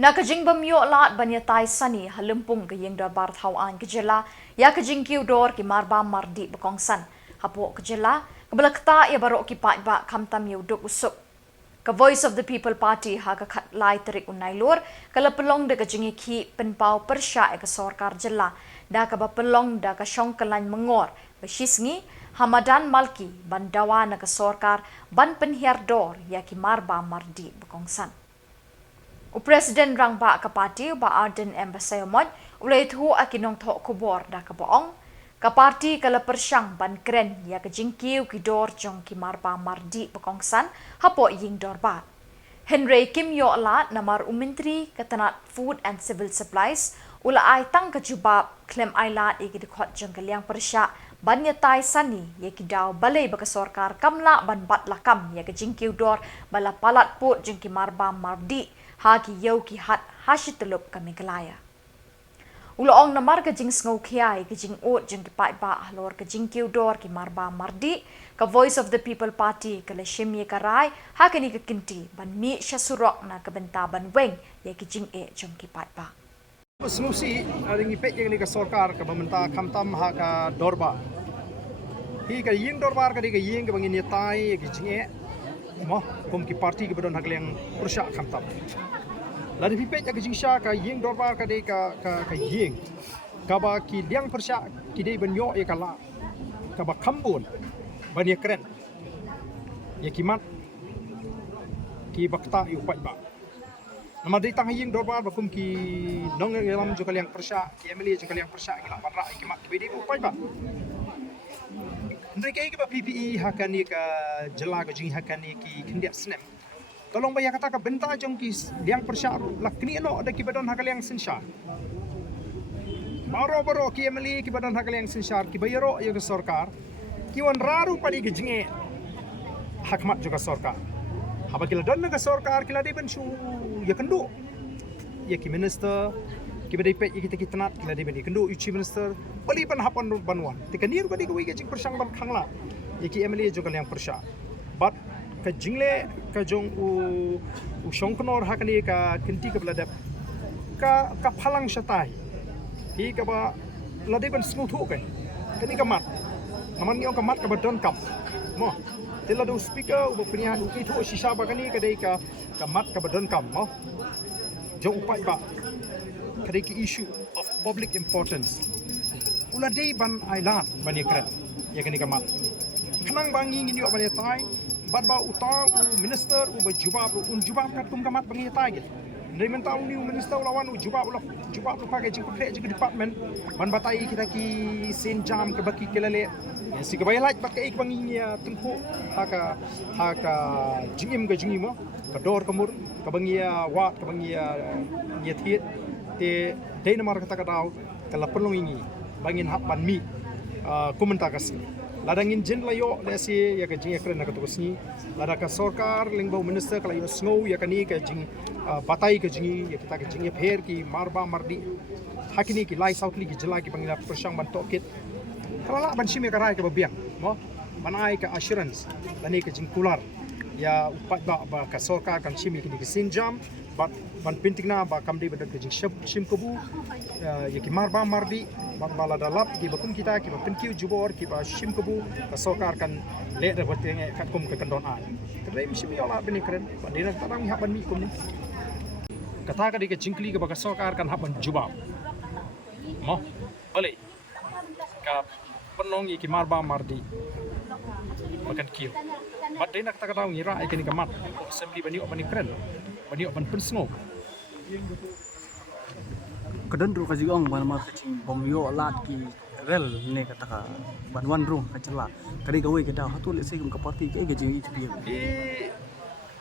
Nakajing bamyo lat banyatai sani halumpung gayeng darbar thawan kejela ya kajing kiudor ki marba mardi bekongsan hapo kejela kebalakta ya barok ki ba kamtam yuduk usuk ka Voice of the People Party ha ka khat lai terik unailur kala pelong de kajing ki penpau persya ke sorkar jela da ka pelong da ka syongkalan mengor besisngi Hamadan Malki bandawa na ka sorkar ban penhiardor ya ki marba mardi bekongsan O President Rangba Kapati ba Arden Embasayomod ulay thu akinong tho kubor da kaboong Kaparti kala persyang ban kren ya kajingkiw kidor jong kimarba mardi pekongsan hapo ying dorba. Henry Kim Yo Lat namar umintri katanat Food and Civil Supplies ula ay tang kajubab klem ay lat ikidikot jong kaliang persya ban yatay sani ya kidaw balay baka sorkar kamla ban batlakam ya kajingkiw dor bala palat put jong kimarba mardi hagi yaw ki hat hashitulup kami galaya. Uloong namar ka jing sngaw kiyay ka jing ut jing kipay ba halor ka jing kiudor ki marba mardi ka Voice of the People Party ka lashimye karay hakani ka kinti ban mi siya surok na kabentaban weng ya ki jing jing kipay ba. Solusi ring ipet yang ni ka sorkar ka pemerintah kamtam ha ka dorba. Hi ka ying dorba ka di ka ying ka bangin yatai ki jing mo kum ki parti ki badon hagliang persya kamtam. Ladi pipet ya kajing sya ka ying dorbar ka de ka ying ka ba ki liang persya ki de banyo ya kala ka ba kambun ban ya keren ya kimat ki bakta yu pat ba nama de tang ying dorbar ba kum ki nong lam jo kaliang persya ki emily jo kaliang persya ki la ban ra ki mat ki de pat ba ndre ke ba PPE hakani ka jela ka jing hakani ki kindia snem tolong bayar kata ka benta jong ki liang persya lakni no ada ki badon hakaliang sinsya baro ki emeli ki badon hakaliang sinsya ki bayaro ya ke sorkar ki wan raru padi ki jinge hakmat juga sorkar haba kila don ka sorkar kila de bensu ya kendu ya ki minister ki badai pet ya kita kitanat kila de ben kendu chief minister bali ban hapan banwan tikanir badi ki jing persyang ban khangla ya ki emeli juga liang persya but ka jingle ka jong u shongknor hakani ka kinti ka bladap ka phalang shatai hi ka ba lade ban smu thu kai kani ka mat naman ni ka mat ka badon kap mo tela do speaker u punya u ki thu shisha ba kani ka dei ka mat ka badon kam mo jong upai ba ka dei ki issue of public importance ula dei ban ailat ban ye kren ya kani ka mat kanang bangi ngini ban ye tai bat ba utang minister jubab jubab kat kum kamat bangi tagit ndai mentau ni minister lawan jubab pakai jing pakai jing department ban batai kita ki sen jam ke baki kelale ya si kabay laj pakai ik bangi ni tengku haka jingim ke jingimo ka dor kamur ka bangi wat ka bangi ya thiet te dei namar kata kadau kala perlu ingi bangin hap ban mi komentar kas ladangin jin layo lesi ya ka jing ekren ka tukosni ladaka sorkar lingbau minister kala yo snow ya kani ka jing batai ka jing ya kita ka jing pher ki marba mardi hakini ki lai southli ki jela ki pangila persyang ban tokit kala ban shime ka rai ka babiang mo banai ka assurance lani ka jing kular ya upat ba ka sorkar kan shime ki sinjam ban pintingna ba kamdi badak ka jing shim kubu ya ki marba mardi bala dalap ki bakum kita ki pinkiu jubor ki ba shim kubu ka sokar kan le da botenge kat kum ka kandon an kadai mishim yola beni kren bandina tarang ha ban mi kum ni kata ka dik jingkli ka ba sokar kan haban jubab mo bale ka penong ki marba mardi bakan kiu bandina kata kata ngira ai kini kamat assembly bani kren bani ban pensno kadang ru kajigong ban ma kaching bomyo lat ki rel ne kata ka banwan ru kacela kadi gawe kada hatul se kum kapati ke gajing ikbi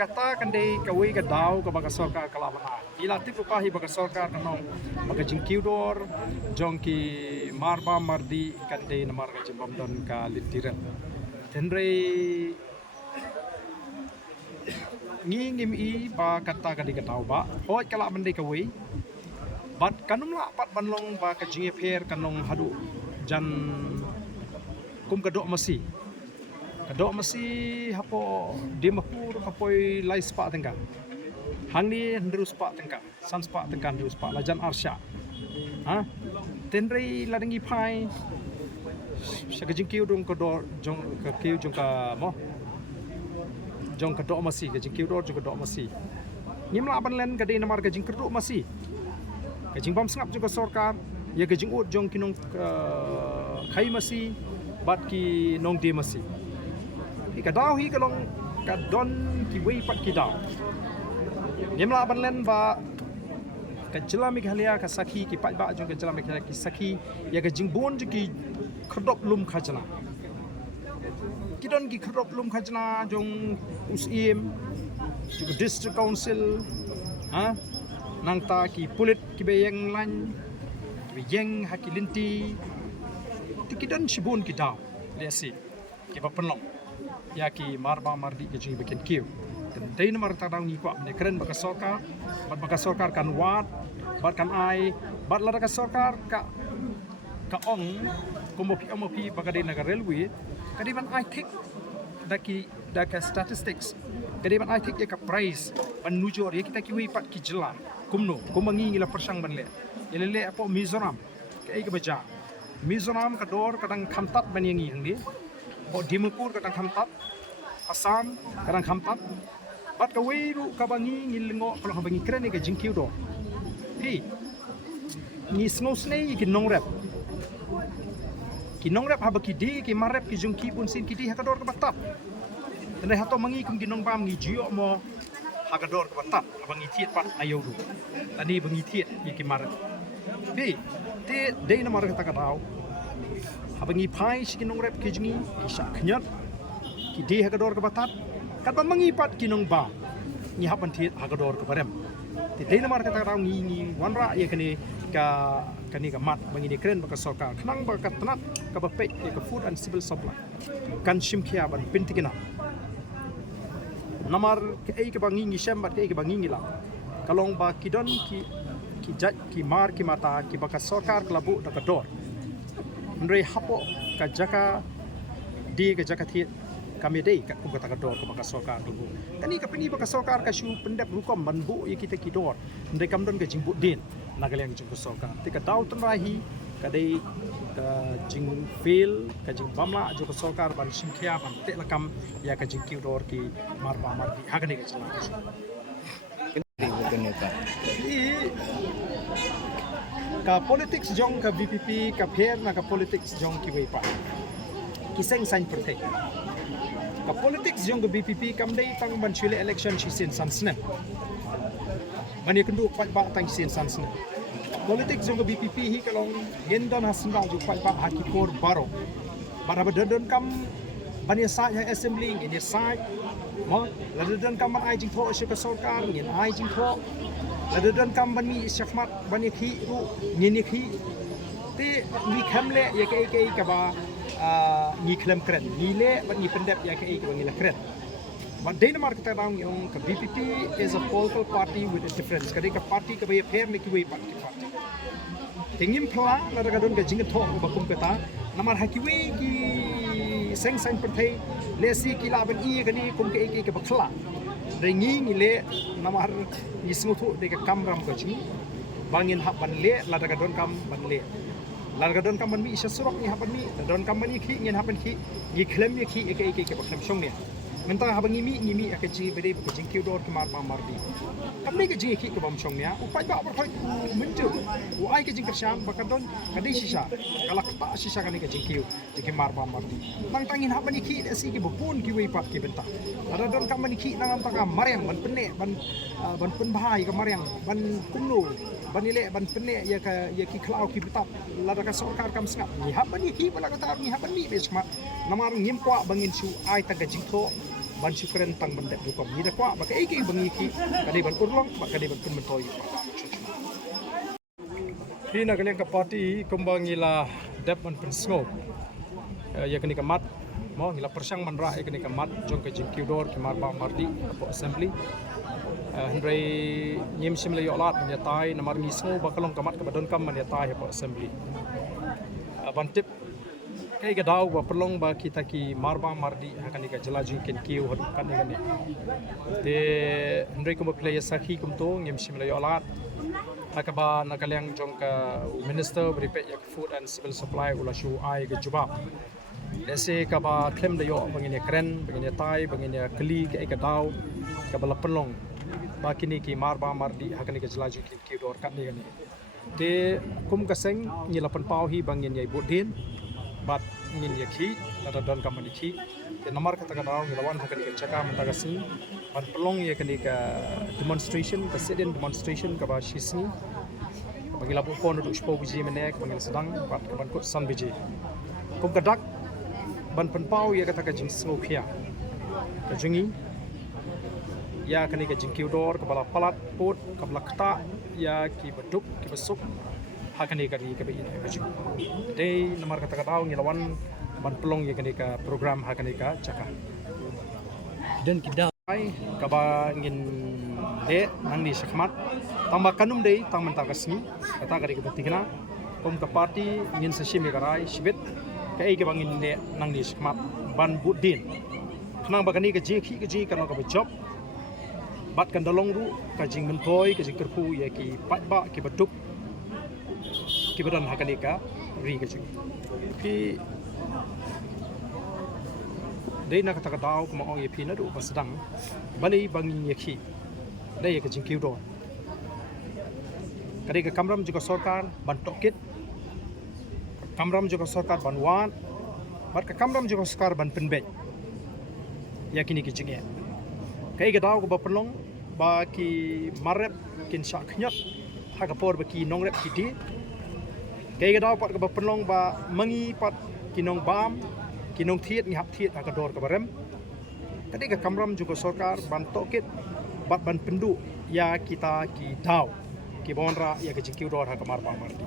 kata kandai kawai ka daw ka baga sorkar kalabana ilatif rupahi baga sorkar kanong baga jingkiudor jongki marba mardi kandai namar ka jimbam don ka litiren tenre ngingim i ba kata kadi ka daw ba hoi kala mandai kawai bat kanum la pat banlong ba ka jinge pher kanong hadu jan kum kadok masi hapo dimapur kapoi lai spa tengka hang ni hendru spa tengka san spa tengkan hendru spa lajan arsya ha tenrei ladangi pai syaga jingkiu dong kodor jong ka kiu jong ka mo jong ka dok masih ka jingkiu dor jong ka dok masih ngim la ban len ka de namar ka jing kedok masih ka jing bam sngap jong ka sorkar ya ka jing ut jong kinong khai masih bat ki nong de masih ka daw hi ka long ka don ki wei pat ki daw ngim la ban len ba ka jela Meghalaya ka sakhi ki pat ba jong ka jela Meghalaya ki sakhi ya ka jing bon jong ki khadop lum khajna kidon ki khadop lum khajna jong usim juga district council ha nangta ki pulit ki beyeng lan ki beyeng hakilinti tikidan shibun ki daw lesi ki bapenlong ya ki marba mardi ki jing bikin kiu dan dai namar ta daw ni kwa ne keren baka sorkar kan wat bat kan ai bat la ka sorkar ka ong komopi bagade naga railway kadiban I think daki statistics kadiban I think ka price ban nujor ya kita kiwi pat ki jela kumno kumangi ngila persang ban le ilele apo Mizoram ka ai ka baja Mizoram ka dor kadang khamtat ban yangi hangdi bo Dimapur kadang khamtat Assam kadang khamtat bat ka weiru ka bangi ngilngo kalau ka bangi kren ka jingkiu do hi ni snei ki nongrep kinong rep haba kidi ki marep ki jungki pun sin kidi hakador ke batap dan hato mangi kum kinong pam ngi jio mo hakador ke batap abangi tiet pat ayodu tani bangi tiet ki marep bi te dei na marep takadau abangi pai si kinong rep ki jungi ki sha khnyat kidi hakador ke batap kat mangi pat kinong ba ni haban tiet hakador ke barem te dei na marep takadau ngi wanra ye kani ka mat bangini keren baka sorkar kenang baka tenat ka bapek ka food and civil supply kan shimkhia ban pintikina namar ke ai ka bangi ngi shambat ke ai ka bangi ngi la kalong ba kidon ki jat ki mar ki mata ki baka sorkar klabu da ka dor ndrei hapo ka jaka di ka jaka thi kami dei ka kum ka dor ka baka sorkar klabu tani ka pini baka sorkar ka shu pendep rukom ban bu ye kita ki dor ndrei kamdon ka jingbu din nagalang jing sorkar tika daw tanrahi kadai ka jing fail ka jing bamla jo sorkar ban simkhia ban te lakam ya ka jing kiudor ki marba mardi hagane ka chila ka politics jong ka VPP ka pher na ka politics jong ki weipa kiseng sign protect ka politics jong ka VPP kam dei tang ban chile election chi sin san sne mani kendu pat ba tang sin san sne politics jong BPP hi kalong gendon hasndang ju pat ba haki kor baro bara badon kam bani sa ya assembly ngin sa mo ladon kam ban ai jing tho shi ka sorkar ngin ai jing tho ladon kam bani shakmat bani khi ru ngin khi te ni khamle ya ke ka ba ni khlem kren ni le bani pendep ya ke ka ngila kren but Denmark ta dang yung ka BPP is a political party with a difference kadi ka party ka bay pair me ki way party tingim pla na daga don ka jing tho ba kum kata namar hakiwe ki seng sang partai lesi ki laban I kani kum ke ka bakla ringi le namar ismu thu de ka kamram ko chi bangin hab ban le la daga don kam ban le la daga don kam ban mi isha surok ni haban mi don kam ban ki ngin haban ki ni klem ni ki ka baklam shong ne mentang habang ngimi akan jingi bede ko jing kiudor ke mar mardi kamne ke jingi ki ke bam chong nya upai ba ber khoi menju u ai ke jing kersham bakadon kadi shisha kalak ta shisha kani ke jing kiu ke mar mardi mang tangin haban ki si ke bupun ki wei pat ke benta ada don kam ni ki nang tanga maryang ban penne ban pen bahai ke maryang ban kumno ban ile ban penne ya ki klau ki betap lada ka sorkar kam sngap ni haban ki bala kata ni haban mi besma namar ngimpwa bangin su ai taga jing tho ban syukren tang bendep dukom ni dakwa baka iki bangi ki kadi ban urlong baka kadi ban pun mentoy hina kalian ka party kumbangi la dep ban pensngop ya kini kamat mo ngila persang man ra ya kini kamat jong ka jing kiudor ki marba mardi apo assembly hendrai nyim simle yolat menyatai namar ngisngo bakalong kamat ka badon kam menyatai apo assembly ban tip Kay gadaw ba perlong ba kita ki marba mardi akan ika jelajing ken kiu hadu kan ni. De hendrai ko play sakhi kum to ngem simla yolat. Hakaba nakalyang jong ka minister beripet yak food and civil supply ula shu ai ke jubab. Dese kaba klem de yo bangine kren bangine tai bangine kli ke gadaw kaba perlong ba kini ki marba mardi akan ika jelajing ken kiu dor kan ni. De kum kaseng ni lapan pau hi bangin yai budin bat ingin dia ki ada don company ki ke nomor kata kata ngelawan hakan ke cakap mentagasi ban pelong ya kini ke demonstration ke sedin demonstration ke basisni bagi labu pon untuk spo biji menek bagi sedang bat ke ban kut san biji kum kedak ban penpau ya kata ke jing sopia ke jingi ya kini ke jing kiudor ke bala palat pot ke bala kata ya ki beduk ki besuk hakan ika di kabe ini kaju. Day nomor kata-kata ngelawan ban pelong ya kenika program hakan ika caka. Dan kita kaba ngin de nang di sakmat tambah kanum day tang mentakasni kata kari kepentingan kom ke parti ngin sesim ya karai sibit kai ke bangin de nang di sakmat ban budin. Kenang bakani ke jeki kana ke job bat kan dolong ru ka jing mentoy ke jing kerpu ya ki patba ki beduk kibaran hakanika ri kecil. Pi dei nak kata kata aku mau ye pina do sedang bali bangi yeki dei ke jingkiu do. Kadi ke kamram juga sorkar ban tokit kamram juga sorkar ban wan bar ke kamram juga sorkar ban penbet yakini ke jingya. Kai ke daw ko ba pelong ba ki marep kin syaknyat hagapor ba ki nongrep kiti kay gadaw pat ka penlong ba mangi pat kinong bam kinong thiet ngap thiet akador ka barem kadi ka kamram juga sorkar ban tokit bat ban pendu ya kita ki daw ki bonra ya ke jingkiu dor ha kamar pa marti